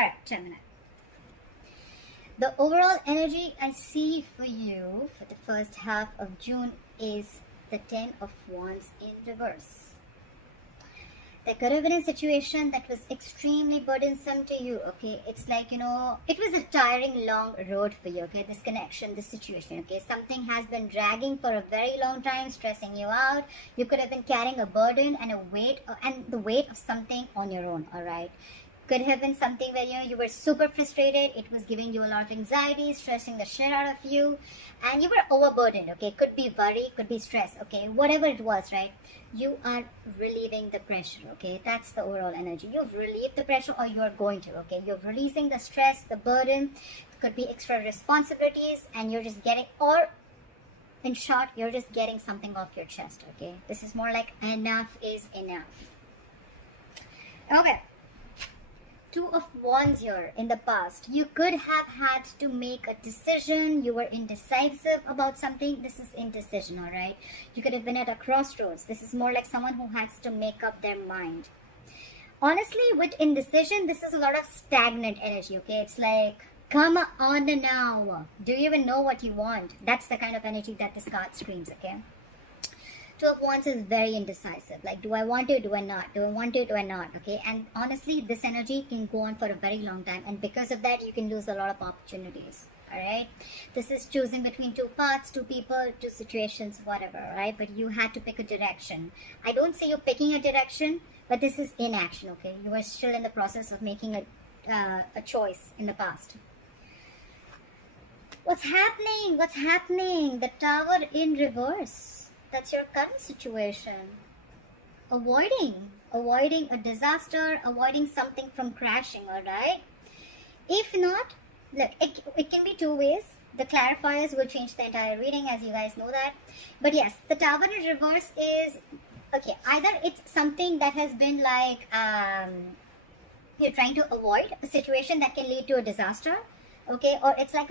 Alright, Gemini. The overall energy I see for you for the first half of June is the 10 of Wands in reverse. There could have been a situation that was extremely burdensome to you, okay? It's like, it was a tiring, long road for you, okay? This connection, this situation, okay? Something has been dragging for a very long time, stressing you out. You could have been carrying a burden and the weight of something on your own, all right? Could have been something where you were super frustrated. It was giving you a lot of anxiety, stressing the shit out of you, and you were overburdened, okay? Could be worry, could be stress, okay? Whatever it was, right? You are relieving the pressure, okay? That's the overall energy. You've relieved the pressure, or you're going to, okay? You're releasing the stress, the burden. It could be extra responsibilities, and you're just getting, or in short, you're just getting something off your chest, okay? This is more like enough is enough. Okay. 2 of Wands here in the past. You could have had to make a decision. You were indecisive about something. This is indecision, all right? You could have been at a crossroads. This is more like someone who has to make up their mind. Honestly, with indecision, this is a lot of stagnant energy, okay? It's like, come on now. Do you even know what you want? That's the kind of energy that this card screams, okay? 2 of Wands is very indecisive. Like, do I want to, do I not? Do I want to, do I not? Okay, and honestly, this energy can go on for a very long time, and because of that, you can lose a lot of opportunities. All right, this is choosing between 2 paths, 2 people, 2 situations, whatever, right? But you had to pick a direction. I don't say you're picking a direction, but this is inaction, okay? You are still in the process of making a choice in the past. What's happening? What's happening? The Tower in reverse. That's your current situation. Avoiding a disaster, avoiding something from crashing, all right? If not, look, it can be 2 ways. The clarifiers will change the entire reading, as you guys know that. But yes, the Tower in reverse is, okay, either it's something that has been like, you're trying to avoid a situation that can lead to a disaster, okay? Or it's like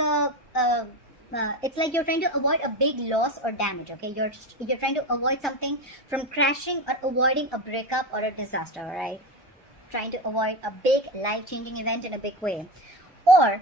it's like you're trying to avoid a big loss or damage, okay? You're trying to avoid something from crashing, or avoiding a breakup or a disaster, right? Trying to avoid a big life-changing event in a big way. Or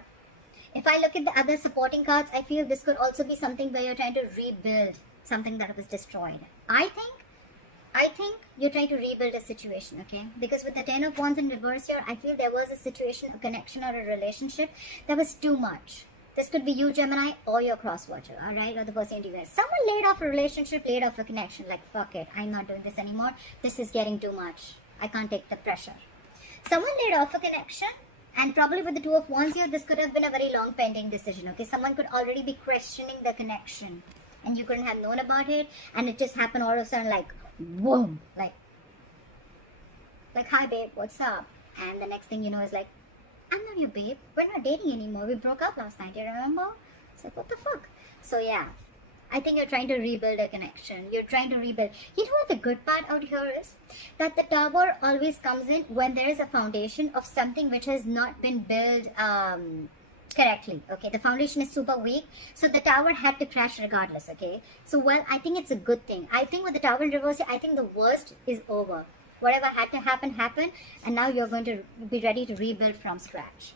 if I look at the other supporting cards, I feel this could also be something where you're trying to rebuild something that was destroyed. I think you're trying to rebuild a situation, okay? Because with the 10 of Wands in reverse here, I feel there was a situation, a connection, or a relationship that was too much. This could be you, Gemini, or your cross-watcher, all right? Or the person you guys. Someone laid off a relationship, laid off a connection. Like, fuck it, I'm not doing this anymore. This is getting too much. I can't take the pressure. Someone laid off a connection, and probably with the 2 of Wands here, this could have been a very long pending decision, okay? Someone could already be questioning the connection, and you couldn't have known about it, and it just happened all of a sudden, like, boom, like, hi babe, what's up? And the next thing you know is like, I'm not your babe. We're not dating anymore. We broke up last night. You remember? It's like, what the fuck? So yeah, I think you're trying to rebuild a connection. You're trying to rebuild. You know what the good part out here is? That the Tower always comes in when there is a foundation of something which has not been built correctly. Okay, the foundation is super weak. So the Tower had to crash regardless. Okay, so well, I think it's a good thing. I think with the Tower in reverse, I think the worst is over. Whatever had to happen, happened, and now you're going to be ready to rebuild from scratch.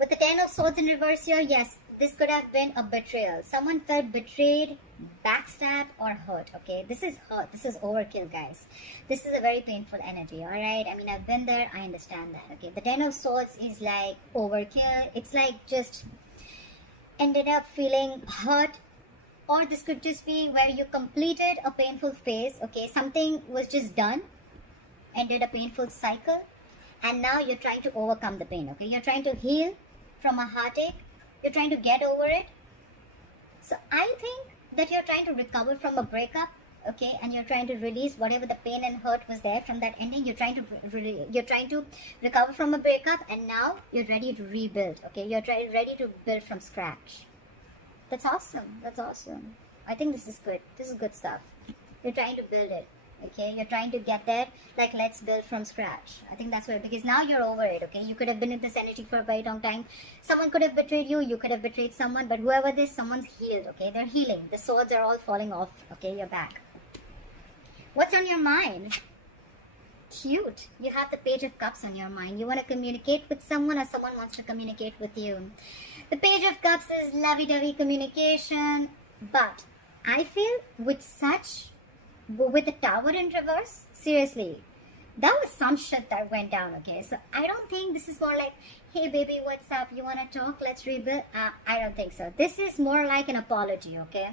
With the 10 of Swords in reverse here, yes, this could have been a betrayal. Someone felt betrayed, backstabbed, or hurt, okay? This is hurt. This is overkill, guys. This is a very painful energy, all right? I mean, I've been there. I understand that, okay? The 10 of Swords is like overkill. It's like just ended up feeling hurt. Or this could just be where you completed a painful phase, okay? Something was just done, ended a painful cycle, and now you're trying to overcome the pain, okay? You're trying to heal from a heartache. You're trying to get over it. So I think that you're trying to recover from a breakup, okay? And you're trying to release whatever the pain and hurt was there from that ending. You're trying to recover from a breakup, and now you're ready to rebuild, okay? You're ready to build from scratch. That's awesome. That's awesome. I think this is good. This is good stuff. You're trying to build it, okay? You're trying to get there, like, let's build from scratch. I think that's what, because now you're over it, okay? You could have been in this energy for a very long time. Someone could have betrayed you. You could have betrayed someone. But whoever this, someone's healed, okay? They're healing. The swords are all falling off, okay? You're back. What's on your mind? cute. You have the Page of Cups on your mind. You want to communicate with someone, or someone wants to communicate with you. The Page of Cups is lovey-dovey communication, but I feel with the Tower in reverse, seriously, that was some shit that went down, okay? So I don't think this is more like, hey baby, what's up? You want to talk? Let's rebuild? I don't think so. This is more like an apology, okay?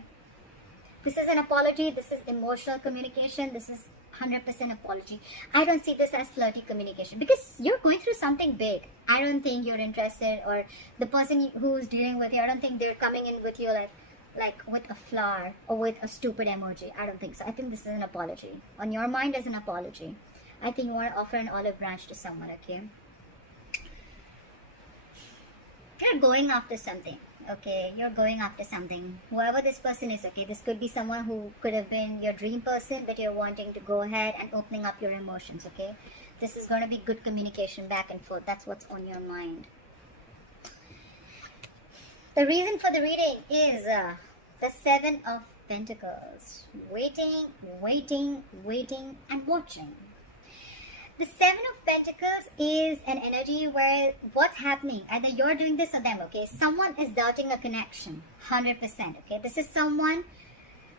This is an apology. This is emotional communication. This is 100% apology. I don't see this as flirty communication because you're going through something big. I don't think you're interested, or the person who's dealing with you, I don't think they're coming in with you like with a flower or with a stupid emoji. I don't think so. I think this is an apology. On your mind as an apology. I think you want to offer an olive branch to someone, okay? You're going after something, okay? You're going after something. Whoever this person is, okay? This could be someone who could have been your dream person, but you're wanting to go ahead and opening up your emotions, okay? This is going to be good communication back and forth. That's what's on your mind. The reason for the reading is the Seven of Pentacles. Waiting, waiting, waiting, and watching. The Seven of Pentacles is an energy where what's happening, either you're doing this or them, okay? Someone is doubting a connection, 100%, okay? This is someone,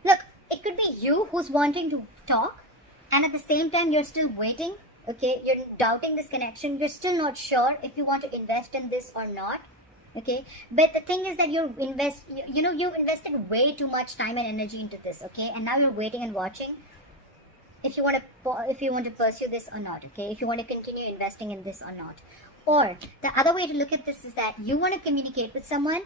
look, it could be you who's wanting to talk, and at the same time, you're still waiting, okay? You're doubting this connection. You're still not sure if you want to invest in this or not, okay? But the thing is that you've invested way too much time and energy into this, okay? And now you're waiting and watching. If you want to pursue this or not, okay? If you want to continue investing in this or not. Or the other way to look at this is that you want to communicate with someone,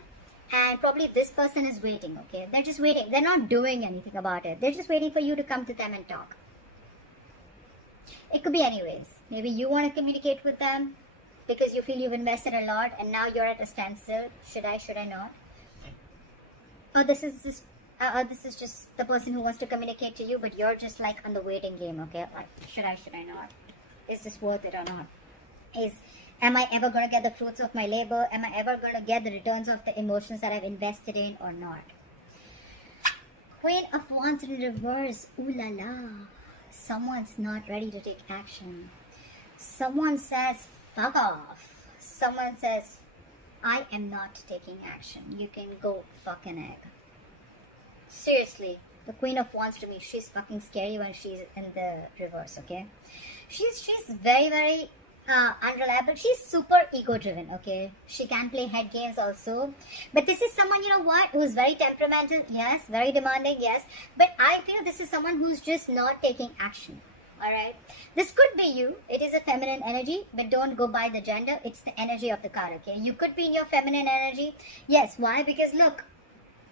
and probably this person is waiting, okay? They're just waiting. They're not doing anything about it. They're just waiting for you to come to them and talk. It could be anyways. Maybe you want to communicate with them because you feel you've invested a lot and now you're at a standstill. Should I not? Or this is just the person who wants to communicate to you, but you're just like on the waiting game, okay? Like, should I not? Is this worth it or not? Am I ever going to get the fruits of my labor? Am I ever going to get the returns of the emotions that I've invested in or not? Queen of Wands in reverse. Ooh la la. Someone's not ready to take action. Someone says, fuck off. Someone says, I am not taking action. You can go fuck an egg. Seriously, the Queen of Wands to me, she's fucking scary when she's in the reverse, okay? She's very, very unreliable. She's super ego-driven, okay? She can play head games also. But this is someone, you know what, who's very temperamental, yes, very demanding, yes. But I feel this is someone who's just not taking action, alright? This could be you. It is a feminine energy, but don't go by the gender. It's the energy of the card, okay? You could be in your feminine energy. Yes, why? Because look,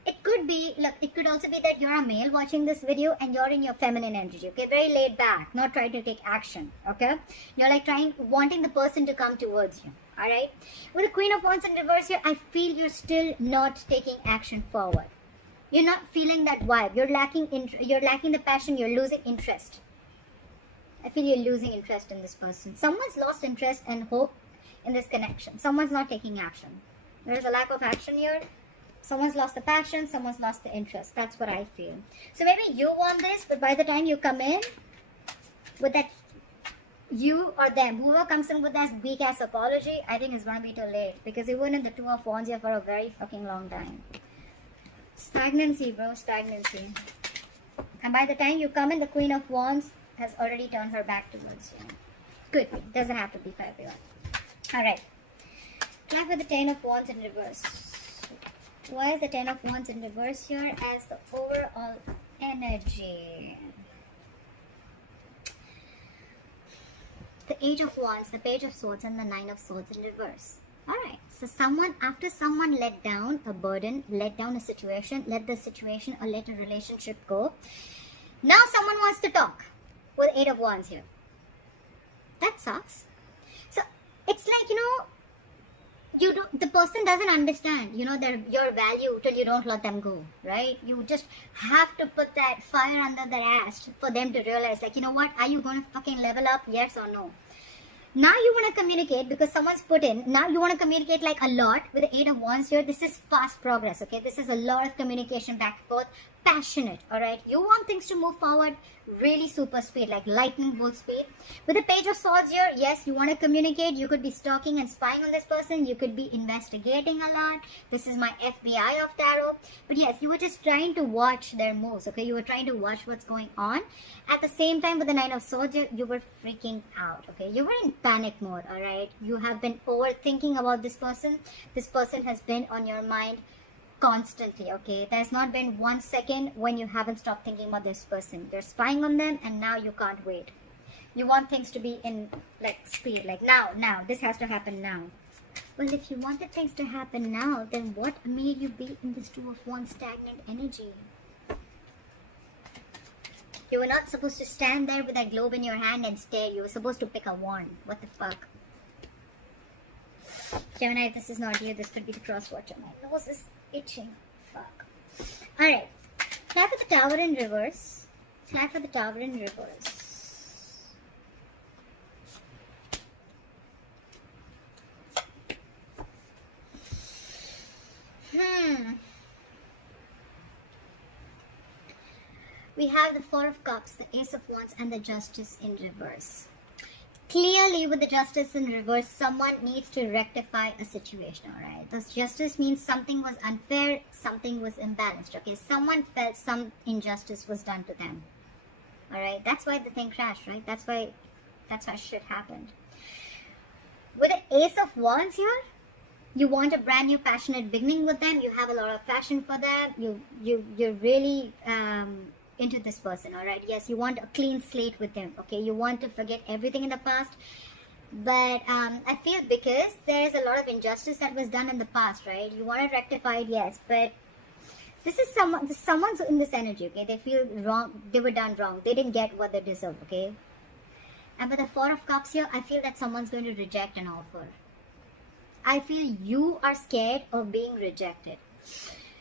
it could also be that you're a male watching this video and you're in your feminine energy, okay? Very laid back, not trying to take action, okay? You're like wanting the person to come towards you, all right? With the Queen of Wands in reverse here, I feel you're still not taking action forward. You're not feeling that vibe. You're lacking the passion. You're losing interest. I feel you're losing interest in this person. Someone's lost interest and hope in this connection. Someone's not taking action. There's a lack of action here. Someone's lost the passion, someone's lost the interest. That's what I feel. So maybe you want this, but by the time you come in with that, you or them, whoever comes in with that weak ass apology, I think it's going to be too late. Because you were in the Two of Wands here for a very fucking long time. Stagnancy, bro, stagnancy. And by the time you come in, the Queen of Wands has already turned her back towards you. Good. Doesn't have to be for everyone. Alright. Try for the Ten of Wands in reverse. Why is the Ten of Wands in reverse here as the overall energy? The Age of Wands, the Page of Swords, and the Nine of Swords in reverse. Alright, so after someone let down a burden, let down a situation, let the situation or let a relationship go, now someone wants to talk with Eight of Wands here. That sucks. So it's like, the person doesn't understand, your value till you don't let them go, right? You just have to put that fire under their ass for them to realize, like, you know what, are you going to fucking level up, yes or no? Now you want to communicate because someone's put in, now you want to communicate like a lot with the Eight of Wands here. This is fast progress, okay? This is a lot of communication back and forth, passionate, all right? You want things to move forward really super speed, like lightning bolt speed. With the Page of Swords here, yes, you want to communicate. You could be stalking and spying on this person. You could be investigating a lot. This is my FBI of tarot. But yes, you were just trying to watch their moves, okay? You were trying to watch what's going on. At the same time, with the Nine of Swords here, you were freaking out, okay? You were in panic mode, all right? You have been overthinking about this person. This person has been on your mind constantly, okay? There's not been 1 second when you haven't stopped thinking about this person. You're spying on them and now you can't wait. You want things to be in like speed, like now, this has to happen now. Well, if you wanted things to happen now, then what made you be in this Two of Wands stagnant energy? You were not supposed to stand there with that globe in your hand and stare. You were supposed to pick a wand. What the fuck? Gemini, if this is not you, this could be the crosswatcher. My nose is itching. Fuck. Alright. Try for the Tower in reverse. Try for the Tower in reverse. We have the Four of Cups, the Ace of Wands, and the Justice in reverse. Clearly, with the Justice in reverse, someone needs to rectify a situation, alright? This Justice means something was unfair, something was imbalanced, okay? Someone felt some injustice was done to them, alright? That's why the thing crashed, right? That's why shit happened. With the Ace of Wands here, you want a brand new passionate beginning with them. You have a lot of passion for them. You're really into this person, all right? Yes, you want a clean slate with them, okay? You want to forget everything in the past. But I feel because there's a lot of injustice that was done in the past, right? You want to rectify it, yes, but this is someone's in this energy, okay? They feel wrong. They were done wrong. They didn't get what they deserve, okay? And with the Four of Cups here, I feel that someone's going to reject an offer. I feel you are scared of being rejected.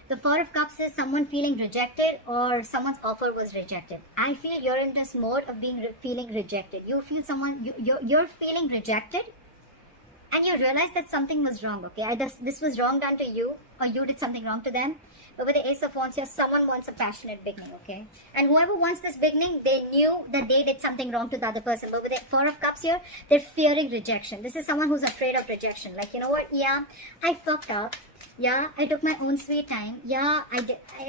The Four of Cups is someone feeling rejected or someone's offer was rejected. I feel you're in this mode of being feeling rejected. You feel you're feeling rejected and you realize that something was wrong, okay? Either this was wrong done to you or you did something wrong to them. But with the Ace of Wands here, someone wants a passionate beginning, okay? And whoever wants this beginning, they knew that they did something wrong to the other person. But with the Four of Cups here, they're fearing rejection. This is someone who's afraid of rejection. Like, you know what? Yeah, I fucked up. Yeah, I took my own sweet time. Yeah, I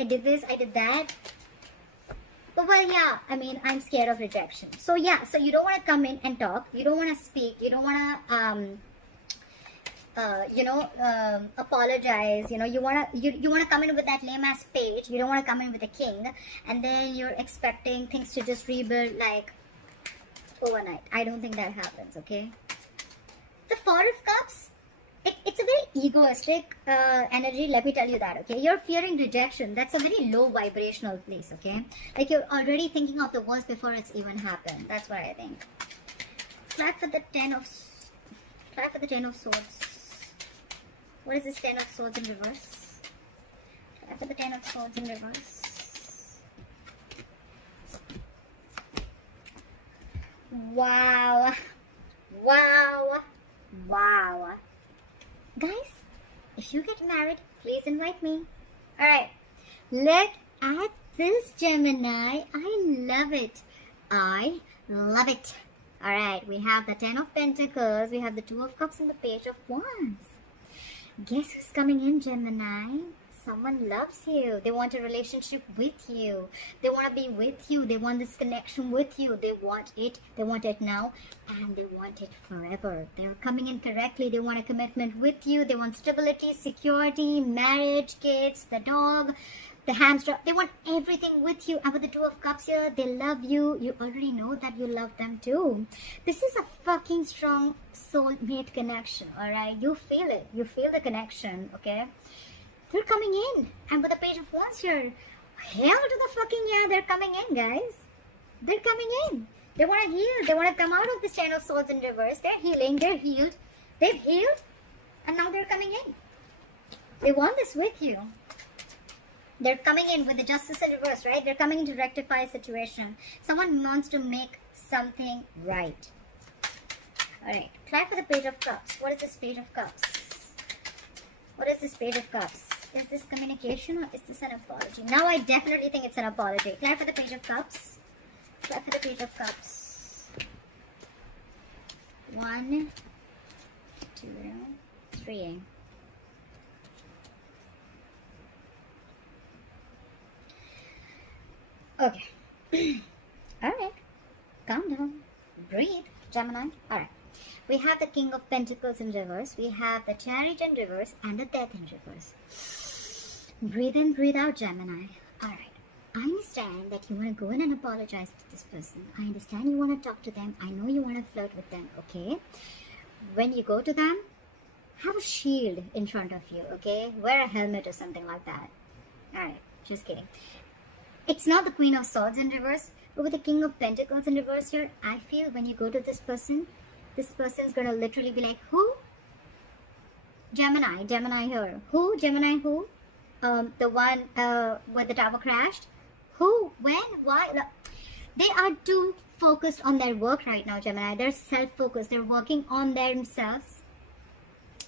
did this, I did that. But well, yeah, I mean, I'm scared of rejection. So yeah, so you don't want to come in and talk. You don't want to speak. You don't want to apologize. You know, you wanna come in with that lame ass page. You don't want to come in with a king, and then you're expecting things to just rebuild like overnight. I don't think that happens. Okay. The Four of Cups, it's a very egoistic energy. Let me tell you that. Okay, you're fearing rejection. That's a very low vibrational place. Okay, like you're already thinking of the worst before it's even happened. That's what I think. Try for the Ten of Swords. What is this Ten of Swords in reverse? After the Ten of Swords in reverse. Wow. Wow. Wow. Guys, if you get married, please invite me. Alright. Look at this, Gemini. I love it. I love it. Alright, we have the Ten of Pentacles. We have the Two of Cups and the Page of Wands. Guess who's coming in, Gemini? Someone loves you. They want a relationship with you. They want to be with you. They want this connection with you. They want it. They want it now. And they want it forever. They're coming in correctly. They want a commitment with you. They want stability, security, marriage, kids, the dog, the hamster. They want everything with you. And with the Two of Cups here, they love you. You already know that you love them too. This is a fucking strong soulmate connection, alright? You feel it. You feel the connection, okay? They're coming in. And with the Page of Wands here, hell to the fucking yeah, they're coming in, guys. They're coming in. They want to heal. They want to come out of this Ten of Swords in reverse. They're healing. They're healed. They've healed. And now they're coming in. They want this with you. They're coming in with the Justice in reverse, right? They're coming in to rectify a situation. Someone wants to make something right. Alright. Try for the Page of Cups. What is this Page of Cups? What is this Page of Cups? Is this communication or is this an apology? Now I definitely think it's an apology. Clear for the Page of Cups. Clear for the Page of Cups. 1, 2, 3. Okay. Alright. Calm down. Breathe, Gemini. Alright. We have the King of Pentacles in reverse. We have the Chariot in reverse and the Death in reverse. Breathe in, breathe out, Gemini. Alright. I understand that you want to go in and apologize to this person. I understand you want to talk to them. I know you want to flirt with them, okay? When you go to them, have a shield in front of you, okay? Wear a helmet or something like that. Alright, just kidding. It's not the Queen of Swords in reverse, but with the King of Pentacles in reverse here, I feel when you go to this person is going to literally be like, who? Gemini here. Who? Gemini who? The one where the tower crashed? Who? When? Why? Look, they are too focused on their work right now, Gemini. They're self-focused. They're working on themselves.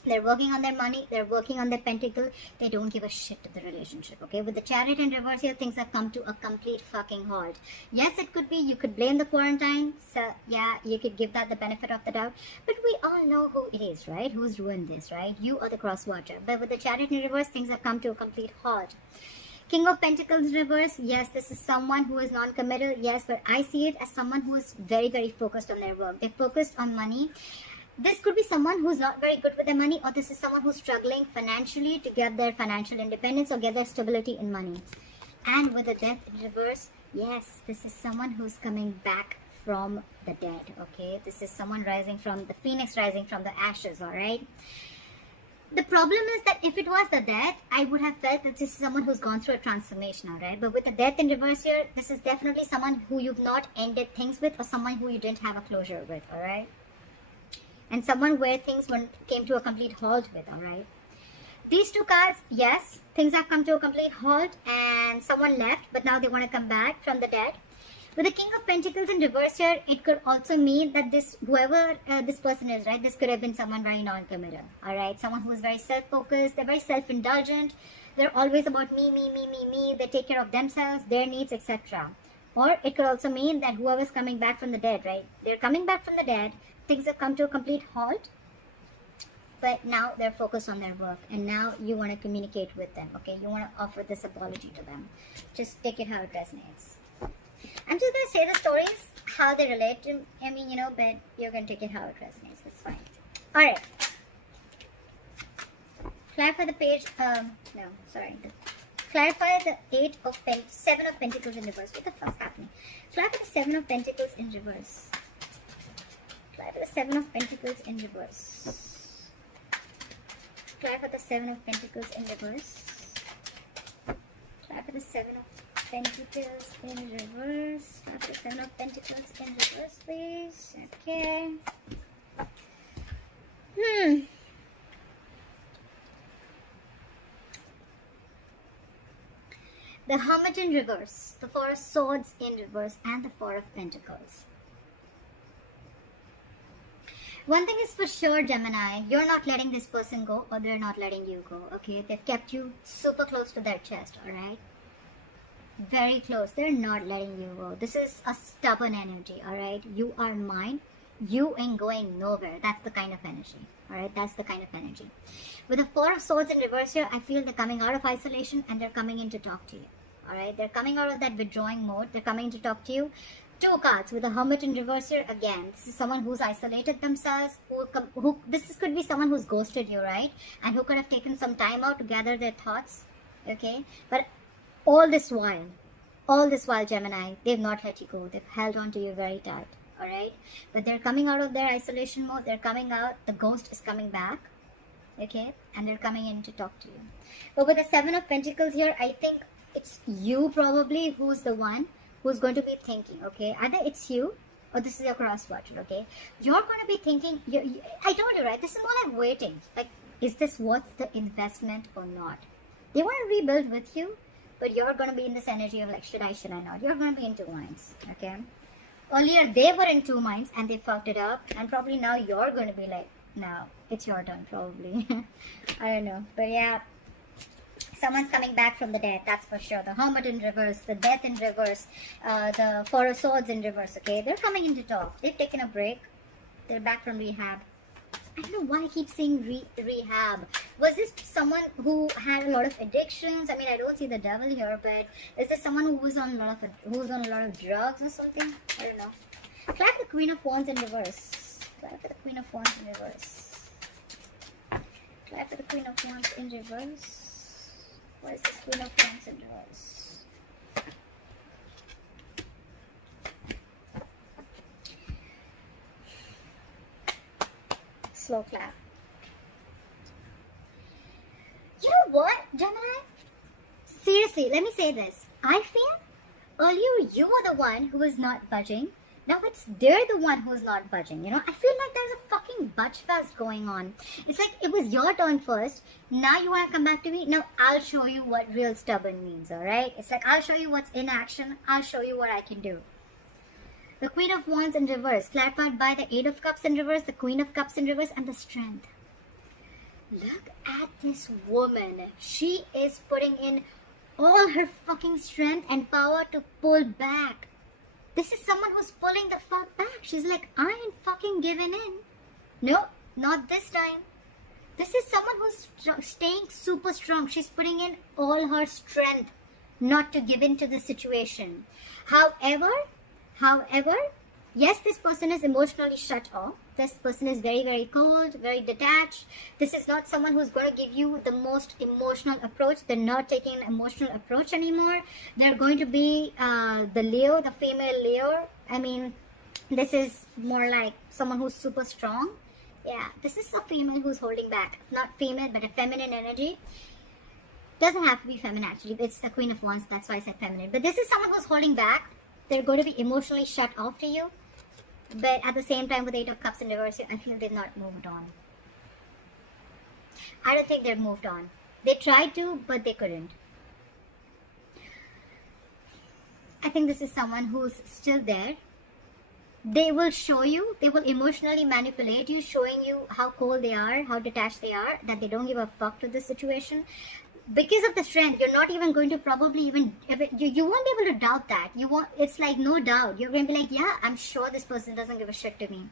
They're working on their money. They're working on their pentacle. They don't give a shit to the relationship, okay? With the Chariot in reverse here, things have come to a complete fucking halt. Yes, it could be. You could blame the quarantine. So, yeah, you could give that the benefit of the doubt. But we all know who it is, right? Who's ruined this, right? You are the cross watcher. But with the Chariot in reverse, things have come to a complete halt. King of Pentacles in reverse. Yes, this is someone who is non-committal. Yes, but I see it as someone who is very, very focused on their work. They're focused on money. This could be someone who's not very good with their money, or this is someone who's struggling financially to get their financial independence or get their stability in money. And with the Death in reverse, yes, this is someone who's coming back from the dead, okay? This is someone rising from the phoenix, rising from the ashes, all right? The problem is that if it was the Death, I would have felt that this is someone who's gone through a transformation, all right? But with the Death in reverse here, this is definitely someone who you've not ended things with, or someone who you didn't have a closure with, all right? And someone where things came to a complete halt with, alright? These two cards, yes, things have come to a complete halt and someone left, but now they want to come back from the dead. With the King of Pentacles in reverse here, it could also mean that this, whoever this person is, right, this could have been someone very non-committal, alright? Someone who is very self-focused, they're very self-indulgent, they're always about me, they take care of themselves, their needs, etc. Or it could also mean that whoever's coming back from the dead, right, they're coming back from the dead, things have come to a complete halt, but now they're focused on their work, and now you want to communicate with them, okay? You want to offer this apology to them. Just take it how it resonates. I'm just going to say the stories, how they relate to, I mean, you know, but you're going to take it how it resonates. That's fine. Alright. Clarify the page, Clarify the 7 of Pentacles in reverse. What the fuck's happening? Clarify the 7 of Pentacles in reverse. Clarify the 7 of Pentacles in reverse. Clarify the 7 of Pentacles in reverse. Clarify the 7 of Pentacles in reverse. Clarify the 7 of Pentacles in reverse, please. Okay. The Hermit in reverse. The 4 of Swords in reverse. And the 4 of Pentacles. One thing is for sure, Gemini, you're not letting this person go, or they're not letting you go, okay? They've kept you super close to their chest, alright? Very close. They're not letting you go. This is a stubborn energy, alright? You are mine. You ain't going nowhere. That's the kind of energy, alright? That's the kind of energy. With the 4 of Swords in reverse here, I feel they're coming out of isolation and they're coming in to talk to you, alright? They're coming out of that withdrawing mode. They're coming to talk to you. 2 cards with the Hermit in reverse here. Again, this is someone who's isolated themselves, this could be someone who's ghosted you, right? And who could have taken some time out to gather their thoughts, okay? But all this while, Gemini, they've not let you go. They've held on to you very tight, alright? But they're coming out of their isolation mode. They're coming out. The ghost is coming back, okay? And they're coming in to talk to you. But with the 7 of Pentacles here, I think it's you probably who's the one who's going to be thinking, okay? Either it's you or this is your cross watcher, okay? You're going to be thinking, I told you, right? This is more like waiting. Like, is this worth the investment or not? They want to rebuild with you, but you're going to be in this energy of like, should I not? You're going to be in 2 minds, okay? Earlier, they were in 2 minds and they fucked it up. And probably now you're going to be like, now it's your turn, probably. I don't know. But yeah, Someone's coming back from the dead, that's for sure. The Hermit in reverse, the Death in reverse, the Four of Swords in reverse, okay? They're coming in to talk. They've taken a break. They're back from rehab. I don't know why I keep saying rehab. Was this someone who had a lot of addictions? I mean, I don't see the devil here, but is this someone who was on a lot of drugs or something? I don't know. Clap the Queen of Wands in reverse. Clap for the Queen of Wands in reverse. Clap for the Queen of Wands in reverse. What is this Queen of Wands in reverse? Slow clap. You know what, Gemini? Seriously, let me say this. I feel earlier you were the one who was not budging. Now they're the one who's not budging. You know, I feel like there's a fucking budge fest going on. It's like it was your turn first. Now you want to come back to me. Now I'll show you what real stubborn means. All right? It's like I'll show you what's in action. I'll show you what I can do. The Queen of Wands in reverse, clarified by the Eight of Cups in reverse, the Queen of Cups in reverse, and the Strength. Look at this woman. She is putting in all her fucking strength and power to pull back. This is someone who's pulling the fuck back. She's like, I ain't fucking giving in. No, not this time. This is someone who's staying super strong. She's putting in all her strength not to give in to the situation. However, yes, this person is emotionally shut off. This person is very, very cold, very detached. This is not someone who's going to give you the most emotional approach. They're not taking an emotional approach anymore. They're going to be the Leo, the female Leo. I mean, this is more like someone who's super strong. Yeah, this is a female who's holding back. Not female, but a feminine energy. Doesn't have to be feminine, actually. It's the Queen of Wands. That's why I said feminine. But this is someone who's holding back. They're going to be emotionally shut off to you. But at the same time, with Eight of Cups in reverse, I feel they've not moved on. I don't think they've moved on. They tried to, but they couldn't. I think this is someone who's still there. They will show you, they will emotionally manipulate you, showing you how cold they are, how detached they are, that they don't give a fuck to this situation. Because of the strength, you're not even going to probably even, you won't be able to doubt that. It's like no doubt. You're going to be like, yeah, I'm sure this person doesn't give a shit to me.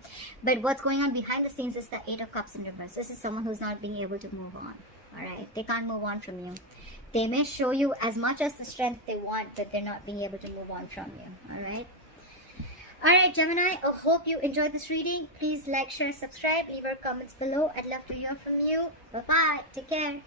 But what's going on behind the scenes is the Eight of Cups in reverse. This is someone who's not being able to move on. Alright, they can't move on from you. They may show you as much as the strength they want, but they're not being able to move on from you. Alright? Alright, Gemini, I hope you enjoyed this reading. Please like, share, subscribe, leave your comments below. I'd love to hear from you. Bye-bye. Take care.